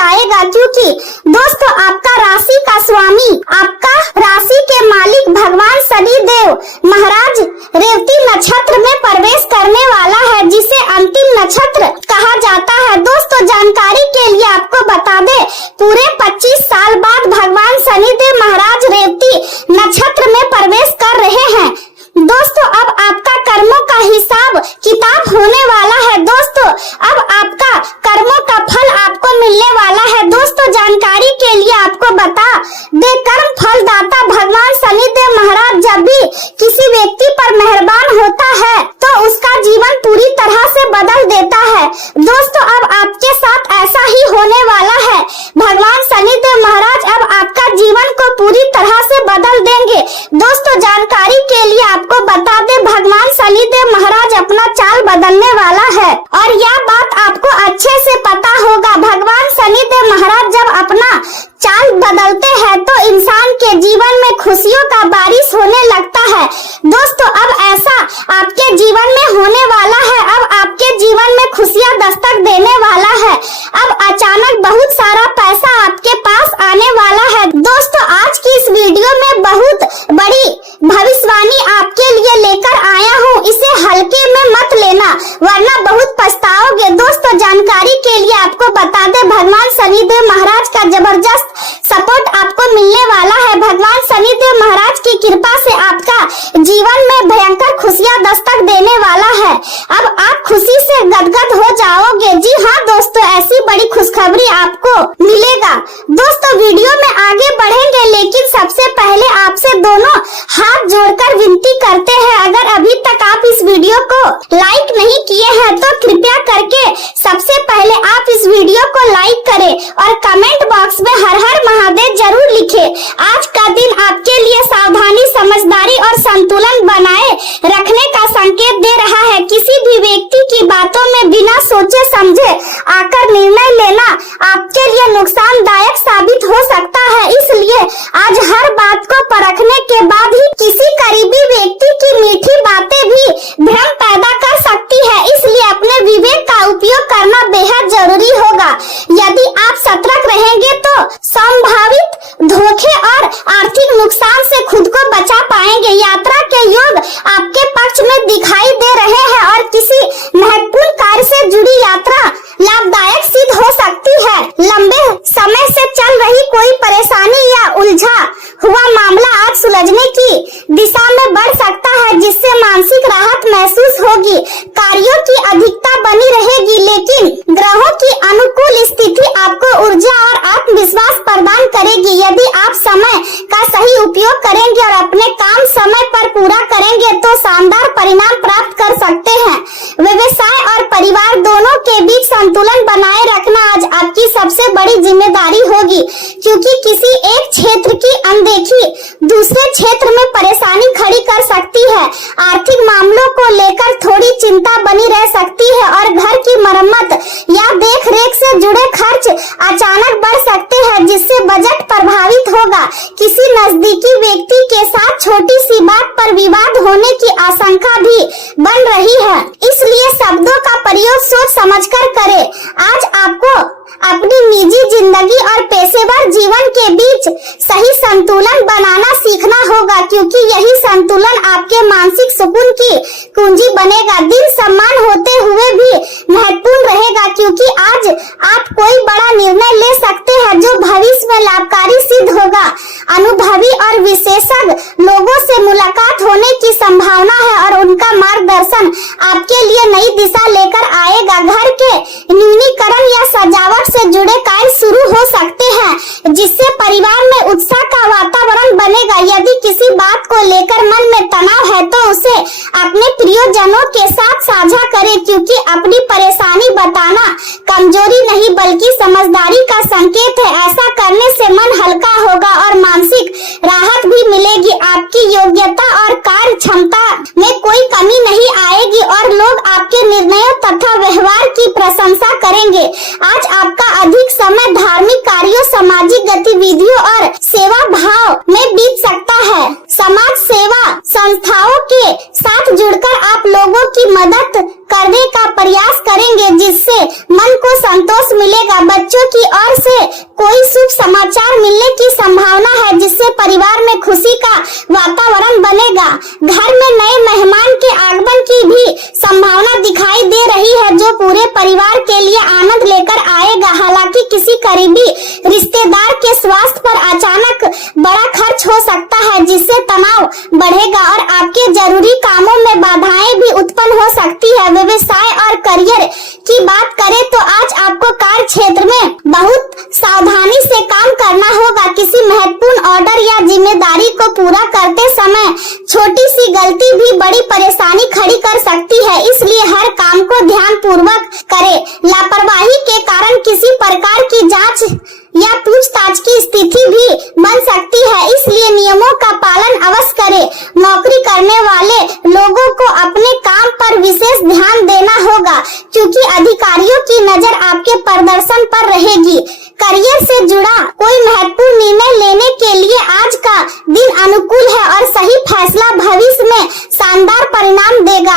जाएगा, क्योंकि दोस्तों आपका राशि का स्वामी, आपका राशि के मालिक भगवान शनि देव महाराज रेवती नक्षत्र में प्रवेश करने वाला है, जिसे अंतिम नक्षत्र कहा जाता है। दोस्तों जानकारी के लिए आपको बता दे, पूरे 25 साल बाद भगवान शनि देव महाराज रेवती नक्षत्र में प्रवेश कर रहे हैं। दोस्तों अब आपका कर्मों का हिसाब किताब होने वाला है। दोस्तों अब आपका कर्मों का फल आपको मिलने वाला है। दोस्तों जानकारी के लिए आपको बता दे, कर्म फल दाता भगवान शनि देव महाराज जब भी किसी व्यक्ति पर मेहरबान होता है तो उसका जीवन पूरी तरह से बदल देता है। दोस्तों अब आपके साथ ऐसा ही होने वाला है। भगवान शनि देव महाराज अब आपका जीवन को पूरी तरह से बदल देंगे। दोस्तों जानकारी के लिए आपको बता दे, भगवान शनि देव महाराज अपना चाल बदलने वाला है और यह बात आपको अच्छे से पता होगा। भगवान शनि देव महाराज जब अपना चाल बदलते हैं तो इंसान के जीवन में खुशियों का बारिश होने लगता है। दोस्तों अब ऐसा आपके जीवन में होने वाला है। अब आपके जीवन में खुशियां दस्तक देने वाला है। अब अचानक बहुत सारा पैसा आपके पास आने वाला है। दोस्तों आज की इस वीडियो में बहुत बड़ी भविष्यवाणी आपके लिए लेकर आया हूँ, इसे हल्के में मत लेना वरना बहुत पछताओगे। दोस्तों जानकारी के लिए आपको बता दे, भगवान शनि देव महाराज का जबरदस्त सपोर्ट आपको मिलने वाला है। भगवान शनि देव महाराज की कृपा से आपका जीवन में भयंकर खुशियां दस्तक देने वाला है। अब आप खुशी से गदगद हो जाओगे। जी हाँ दोस्तों, ऐसी बड़ी खुशखबरी आपको मिलेगा। दोस्तों वीडियो में आगे बढ़ेंगे, लेकिन सबसे पहले आपसे दोनों हाथ जोड़कर विनती करते हैं, अगर अभी तक आप इस वीडियो को लाइक नहीं किए हैं तो कृपया करके सबसे पहले आप इस वीडियो को लाइक करें और कमेंट बॉक्स में हर हर महादेव जरूर लिखें। आज का दिन आपके लिए सावधानी, समझदारी और संतुलन बनाए रखने का संकेत दे रहा है। किसी भी व्यक्ति की बातों में बिना सोचे समझे आकर निर्णय लेना आपके लिए नुकसानदायक साबित हो सकता है। इसलिए आज हर बात को परखने के बाद ही किसी करीबी व्यक्ति की मीठी बातें भी भ्रम पैदा कर सकती है। इसलिए अपने विवेक का उपयोग करना बेहद जरूरी होगा। यदि आप सतर्क रहेंगे तो संभावित धोखे और आर्थिक नुकसान से खुद को बचा पाएंगे। यात्रा के योग आपके पक्ष में दिखाई दे रहे हैं और किसी महत्वपूर्ण कार्य से जुड़ी यात्रा लाभदायक सिद्ध हो सकती है। लंबे समय से चल रही कोई परेशानी या उलझा हुआ मामला आज सुलझने की दिशा में बढ़ सकता है, जिससे मानसिक राहत महसूस होगी। कार्यों की अधिकता बनी रहेगी, लेकिन ग्रहों की अनुकूल स्थिति आपको ऊर्जा और आत्मविश्वास प्रदान करेगी। यदि आप समय का सही उपयोग करेंगे और अपने काम समय पर पूरा करेंगे तो शानदार परिणाम प्राप्त कर सकते हैं। व्यवसाय और परिवार दोनों के बीच संतुलन बनाए रखना आज आपकी सबसे बड़ी जिम्मेदारी होगी, क्योंकि किसी एक क्षेत्र की अनदेखी दूसरे क्षेत्र में परेशानी खड़ी कर सकती है। आर्थिक मामलों को लेकर थोड़ी चिंता बनी रह सकती है और घर की मरम्मत या देखरेख से जुड़े खर्च अचानक बढ़ सकते हैं, जिससे बजट प्रभावित होगा। किसी नजदीकी व्यक्ति के साथ छोटी सी बात पर विवाद होने की आशंका भी बन रही है, इसलिए शब्दों का प्रयोग सोच समझकर करें। आज आपको अपनी निजी जिंदगी और पेशेवर जीवन के बीच सही संतुलन बनाना सीखना होगा, क्योंकि यही संतुलन आपके मानसिक सुकून की कुंजी बनेगा। दिल सम्मान होते हुए भी महत्वपूर्ण रहेगा, क्योंकि आज आप कोई बड़ा निर्णय ले सकते हैं जो भविष्य में लाभकारी सिद्ध होगा। अनुभवी और विशेषज्ञ लोगों से मुलाकात होने की संभावना है और उनका मार्गदर्शन आपके लिए नई दिशा लेकर आएगा। घर के न्यूनीकरण या सजावट से जुड़े कार्य शुरू हो सकते हैं, जिससे परिवार में उत्साह का वातावरण बनेगा। यदि किसी बात को लेकर मन में तनाव है तो उसे अपने प्रियजनों के साथ साझा करें, क्योंकि अपनी परेशानी बताना कमजोरी नहीं बल्कि समझदारी का संकेत है। ऐसा करने से मन हल्का होगा और मानसिक राहत भी मिलेगी। आपकी योग्यता और कार्य क्षमता में कोई कमी नहीं आएगी और लोग आपके निर्णयों तथा व्यवहार की प्रशंसा करेंगे। आज आपका अधिक समय धार्मिक कार्यों, सामाजिक गतिविधियों और सेवा भाव में बीत सकता है। समाज सेवा संस्थाओं के साथ जुड़कर आप लोगों की मदद करने का प्रयास करेंगे जिससे मन को संतोष मिलेगा। बच्चों की ओर से कोई शुभ समाचार मिलने की संभावना है जिससे परिवार में खुशी का वातावरण बनेगा। घर में नए मेहमान के आगमन की भी संभावना दिखाई दे रही है जो पूरे परिवार के लिए आनंद लेकर आएगा। हालांकि किसी करीबी रिश्तेदार के स्वास्थ्य पर अचानक बड़ा खर्च हो सकता है जिससे तनाव बढ़ेगा और आपके जरूरी कामों में बाधाएं भी उत्पन्न हो सकती है। व्यवसाय और करियर की बात करें तो आज आपको कार्य क्षेत्र में बहुत सावधानी से काम करना होगा। किसी महत्वपूर्ण ऑर्डर या जिम्मेदारी को पूरा करते समय छोटी सी गलती भी बड़ी परेशानी खड़ी कर सकती है, इसलिए हर काम को ध्यान पूर्वक करें। लापरवाही के कारण किसी प्रकार की जांच या पूछताछ की स्थिति भी बन सकती है, इसलिए नियमों का पालन अवश्य करें। नौकरी करने वाले लोगों को अपने काम पर विशेष ध्यान देना होगा क्योंकि अधिकारियों की नजर आपके प्रदर्शन पर रहेगी। करियर से जुड़ा कोई महत्वपूर्ण निर्णय लेने के लिए आज का दिन अनुकूल है और सही फैसला भविष्य में शानदार परिणाम देगा।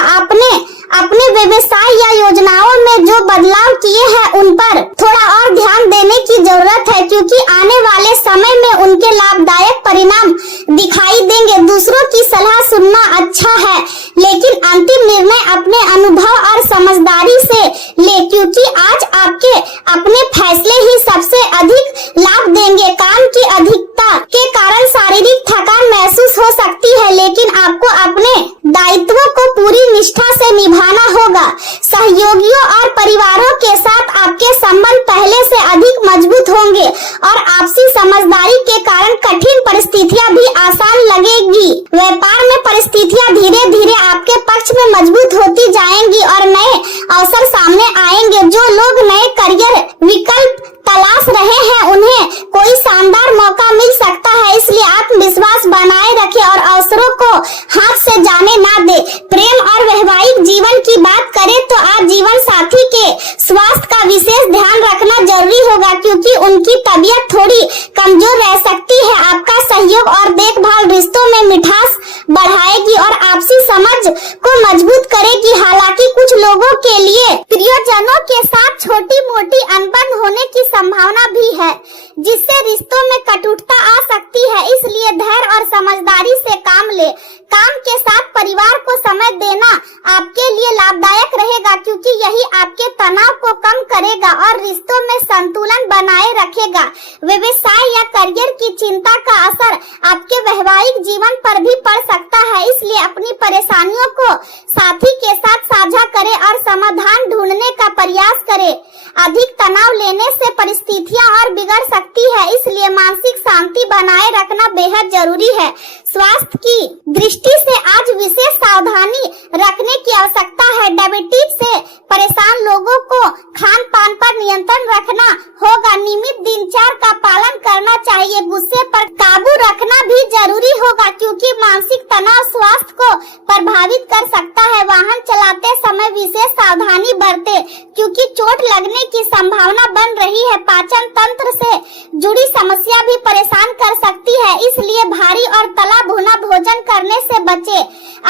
अपने व्यवसाय या योजनाओं में जो बदलाव किए हैं उन पर थोड़ा और ध्यान देने की जरूरत है क्योंकि आने वाले समय में उनके लाभदायक परिणाम दिखाई देंगे। दूसरों की सलाह सुनना अच्छा है लेकिन अंतिम निर्णय अपने अनुभव और समझदारी से ले क्योंकि आज आपके अपने फैसले ही सबसे अधिक लाभ देंगे। काम की अधिकता के कारण शारीरिक थकान महसूस हो सकती है लेकिन आपको अपने दायित्वों को पूरी निष्ठा से निभाना होगा। सहयोगियों और परिवारों के साथ आपके संबंध पहले से अधिक मजबूत होंगे और आपसी समझदारी के कारण कठिन परिस्थितियां भी आसान लगेगी। व्यापार में परिस्थितियां धीरे धीरे आपके पक्ष में मजबूत होती जाएंगी और नए अवसर सामने आएंगे। जो लोग नए करियर विकल्प तलाश रहे हैं उन्हें कोई शानदार मौका मिल सकता है, इसलिए आत्मविश्वास बनाए रखें और अवसरों को हाथ से जाने ना दे। प्रेम और वैवाहिक जीवन की बात करें तो आज जीवन साथी के स्वास्थ्य का विशेष ध्यान रखना जरूरी होगा क्योंकि उनकी तबीयत थोड़ी कमजोर रह सकती है। आपका सहयोग और देखभाल रिश्तों में मिठास बढ़ाएगी और आपसी समझ को मजबूत करेगी। हालांकि कुछ लोगों के लिए प्रियजनों के साथ छोटी मोटी अनबन होने की संभावना भी है जिससे रिश्तों में कटुता आ सकती है, इसलिए धैर्य और समझदारी से काम ले। काम के साथ परिवार को समय देना आपके लिए लाभदायक रहेगा क्योंकि यही आपके तनाव को कम करेगा और रिश्तों में संतुलन बनाए रखेगा। व्यवसाय या करियर की चिंता का असर आपके वैवाहिक जीवन पर भी पड़ सकता है, इसलिए अपनी परेशानियों को साथी के साथ साझा करें और समाधान ढूंढने का प्रयास करें। अधिक तनाव लेने से परिस्थितियां और बिगड़ सकती है, इसलिए मानसिक शांति बनाए रखना बेहद जरूरी है। स्वास्थ्य की दृष्टि से आज विशेष सावधानी रखने की आवश्यकता है। डायबिटीज से परेशान लोगों को खान पान पर नियंत्रण रखना होगा। नियमित दिनचर्या का पालन करना चाहिए। गुस्से पर काबू रखना भी जरूरी होगा क्योंकि मानसिक तनाव स्वास्थ्य को प्रभावित कर सकता है। वाहन चलाते समय विशेष सावधानी बरते क्योंकि चोट लगने की संभावना बन रही है। पाचन तंत्र से जुड़ी समस्या भी परेशान कर सकती है, इसलिए भारी और तला भुना भोजन करने से बचे।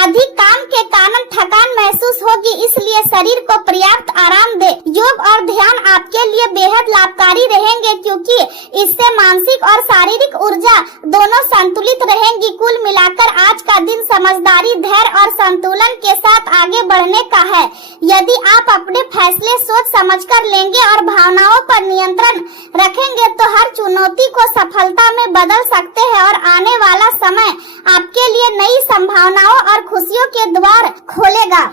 अधिक काम के कारण थकान महसूस होगी, इसलिए शरीर को पर्याप्त आराम दे। योग और ध्यान आपके लिए बेहद लाभकारी रहेंगे क्योंकि इससे मानसिक और शारीरिक ऊर्जा दोनों संतुलित रहेंगी। कुल मिलाकर आज का दिन समझदारी, धैर्य और संतुलन के साथ आगे बढ़ने का है। यदि आप अपने फैसले सोच समझकर लेंगे और भावनाओं पर नियंत्रण रखेंगे तो हर चुनौती को सफलता में बदल सकते हैं और आने वाला समय आपके लिए नई संभावनाओं और खुशियों के द्वार खोलेगा।